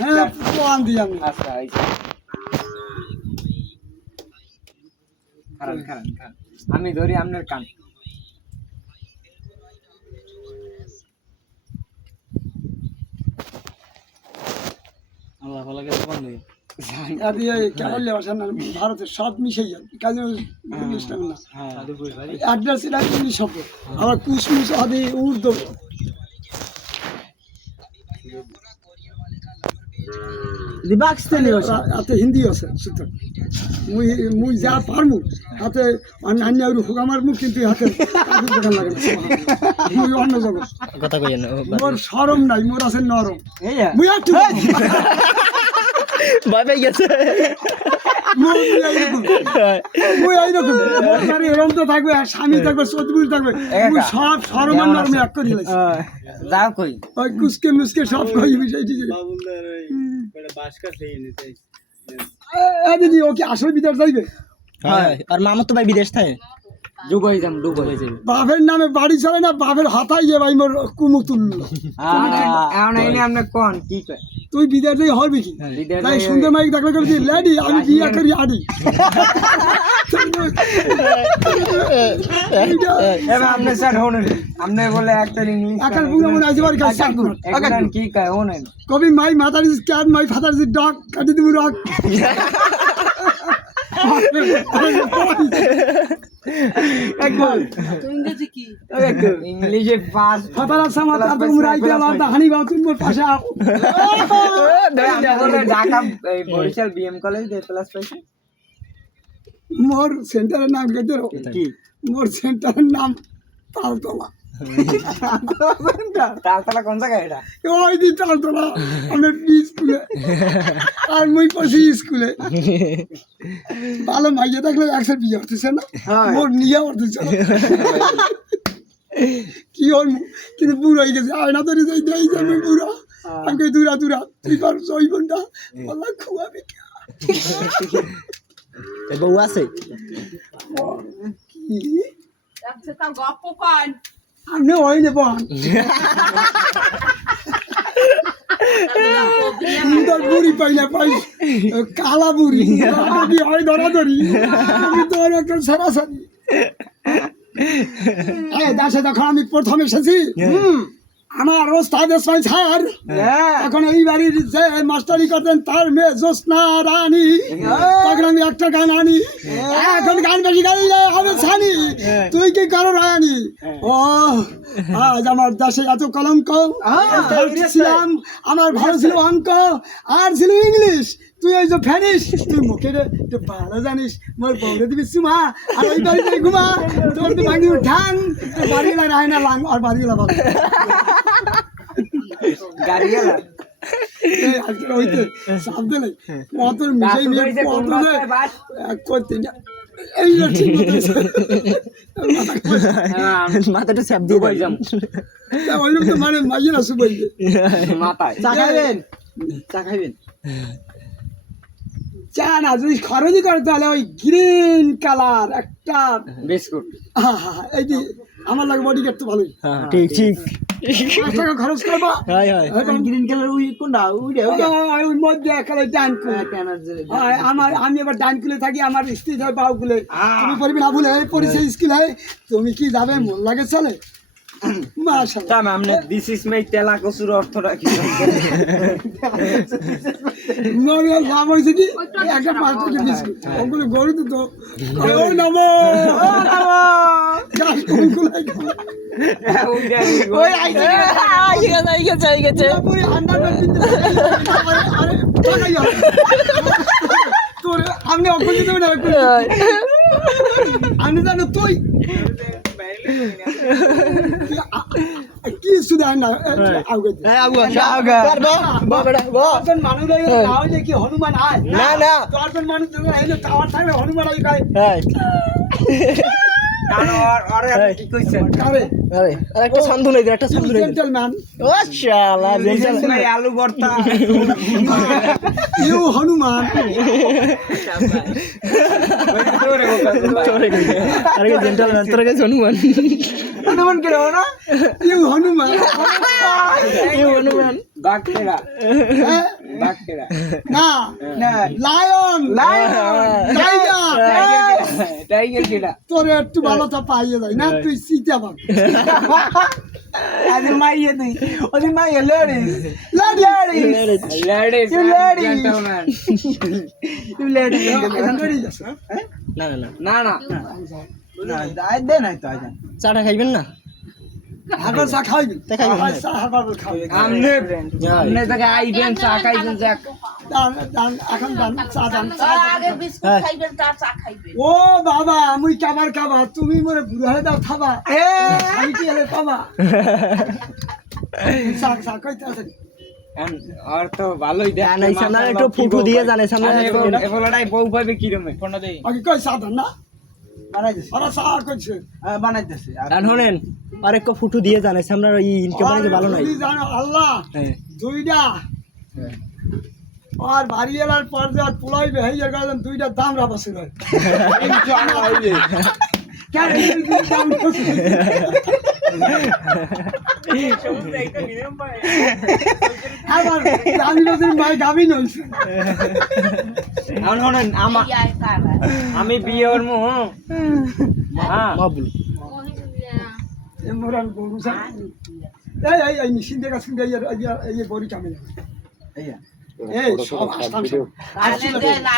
হ্যাঁ প্রমাণ দিই আমি। আচ্ছা এই যে। খারান খারান খারান আমি ধরি আপনার কান আল্লাহ ভালো করে বন্ধ আদি কেরলে ভাষা না ভারতের সব মিশে যায় কাজে ইংলিশটা না হ্যাঁ অ্যাড্রেস এটা ইংলিশ শব্দ আবার কুসমিস আদি উর্দু পাকিস্তানি ভাষা হাতে হিন্দি আছে সুতরাং মুই মুই যা পারমু হাতে অন্য হুকামার মুখ কিন্তু হাতে কাকুর দোকান লাগে না। মুই অন্য জগৎ কথা কইেন মোর শরম নাই মোর আছে নরম এই মুই একটু ভয় পেয়ে গেছে মুই এইরকম মানে এরম তো থাকবে আর স্বামী থাকবে চতুর্ভুজ থাকবে মুই সব শরম আর নরম এক করে দিলাম যাও কই ওই কুসকে মুসকে সব কই বিষয়টি দিদি ও কি আসলে বিদেশ যাইবে হ্যাঁ আর মামা তো ভাই বিদেশ থাকে ডুবাই যাবে বাপের নামে বাড়ি চলে না বাপের হাতাই যে ভাই মোর কুমু তুললো এখন এই আপনি কোন কি কয় তুই বিদেশ যাই হরবি কি বিদেশ তাই সুন্দর মাইক দেখলে করছি লেডি আমি বিয়ে করি আডি এবার আপনি স্যার হোনেন আপনি বলে একটা ইংলিশ একার পুরো মনে আছে বার কাছে এখন কি কয় হোনেন কবি my mother is cat my father is dog কাটি দিমু রক একদম ইংলিশে পাস ফাদার আছে আমার তারপর মুরাই দেওয়া দাহানি বাউ তুমি মোর পাশে আও ঢাকা এই বরিশাল বিএম কলেজ দে প্লাস পাইছে মোর সেন্টারের নাম কেটে কি মোর সেন্টারের নাম তালতলা তালতলা কোন জায়গা এটা ওই দি তালতলা আমি স্কুলে আর মুই পড়ছি স্কুলে ভালো মাইয়া দেখলে একসাথে বিয়ে হতেছে না মোর নিয়ে হতেছে কি ওর কিন্তু বুড়ো হয়ে গেছে আয়না ধরে যাই দেই যে আমি বুড়ো আমি কই দূরা দূরা তুই পার জয় বন্ধা বললা খুয়াবি এ বউ আছে কি আচ্ছা তা গপ্প কন আমি ওই নেব সুন্দর বুড়ি পাইলে পাই কালা বুড়ি আমি হয় ধরাধরি আমি তো একটা সরাসরি দাসে তখন আমি প্রথম এসেছি আমার ওস্তাদ এসমাইল স্যার তখন এই বাড়ির যে মাস্টারি করতেন তার মেয়ে জ্যোৎস্না রানী তখন আমি একটা গান আনি এখন গান বেশি গাই হবে ছানি তুই কি করো রানী ও আজ আমার দেশে এত কলঙ্ক ছিলাম আমার ভালো ছিল অঙ্ক আর ছিল ইংলিশ তুই এই যে ফ্যানিস তুই মুখে একটু ভালো জানিস মোর বউরে দিবি সুমা আর ওই বাড়িতে ঘুমা তোর তো ভাঙি ঠাং বাড়িলা রায় না লাং আর বাড়িলা ভালো গাড়ি গেলা ওইতে সাপ দিলে কত মিশাই নিয়ে কত করতে না এই ঠিক মাথাটা চাপ দিয়ে দুবাই যাম ওইরকম তো মানে মাইয়েরা সুবাই মাথায় চা খাইবেন চা খাইবেন চা না যদি খরচই করে তাহলে ওই গ্রিন কালার একটা বিস্কুট এই যে আমার লাগে বডি গার্ড তো ভালোই ঠিক ঠিক 5 টাকা খরচ করবা হাই হাই গ্রিন কালার ওই কোনটা ওই মধ্যে একালে ডান আমি আবার ডান কুলে থাকি আমার স্ত্রী থাকে বাউ কুলে তুমি পড়বি না ভুলে পরিচয় স্কিল হয় তুমি কি যাবে মন লাগে চলে মাশাআল্লাহ তাম আমনে দিস ইজ মাই তেলা কসুর অর্থটা কি মরিয়া লাভ হইছে কি একটা 5 টাকা বিস্কুট ওগুলো গরু তো ও নমো গাছ কোনগুলাই ওই আইছে আই গেছে পুরি আন্ডারম্যান দিতে আরে টাকাই হবে তোর আমি অকল দিতে না আমি জানো তুই কি সুদা না আউগে তোর মানুষ না হইলে কি হনুমান আয় না না তোর মানুষ এনে টাওয়ার থাকলে হনুমান আই গায় আরে কি কইছেন কারে আরে একটা সান্ধু নাই একটা সান্ধু নাই জেন্টলম্যান ও শালা ভাই আলু ভর্তা ইউ হনুমান আরে জেন্টলম্যান তোর কাছে হনুমান হনুমান কে রও না ইউ হনুমান এই হনুমান বাঘ তেরা বাঘ কেডা না না লায়ন টাইগার টাইগার কেডা তোর একটু ভালো তো পাইয়ে যায় না তুই চিতা পাবি আরে মাইয়ে তুই ওদি মাইয়ে লেডিস Ladies. জেন্টলম্যান তুই লেডি এখান থেকে যাস না না না না না না দাই দে নাই তো আইজান চাটা খাইবেন না হাগল চা খাইবি তা খাইবি না। চা হাগল খাবি আমনে থেকে আইবেন চা খাইবেন যাক দান এখন দান চা দান তো আগে বিস্কুট খাইবেন তার চা খাইবেন ও বাবা মুই কাবার খাবা তুমি মোরে বুড়া হয়ে দাও খাবা আমি কি হলে খাবা চা চা কইতে আছে আর তো ভালোই দেখ জানাইছে না একটু ফুটু দিয়ে জানাইছে না এফলাটাই বউ পাবে কি রকম ফোনটা দেই আগে কই চা দান না বানাইছিস আরে চা কইছে বানাইতেছি গান শোনেন আর একটু ফুটু দিয়ে জানাইছে আমরা ওই ইনকাম বাড়িতে ভালো নাই তুমি জানো আল্লাহ হ্যাঁ দুইটা আর বাড়ি এলার পর যে আর পোলাইবে হইয়া গেলেন দুইটা দাম রাবাসে রয় কেন এই দাম আবার আমি বলছি ভাই গাবি নইছে এখন শোনেন ইয়াই তারা আমি বিয়ে করবো হ্যাঁ মাবুল এমরান গরু সা এই মেশিন দেখা শুনতে এই বড়ি কামে এই সব আস্তাম সব আরে দে না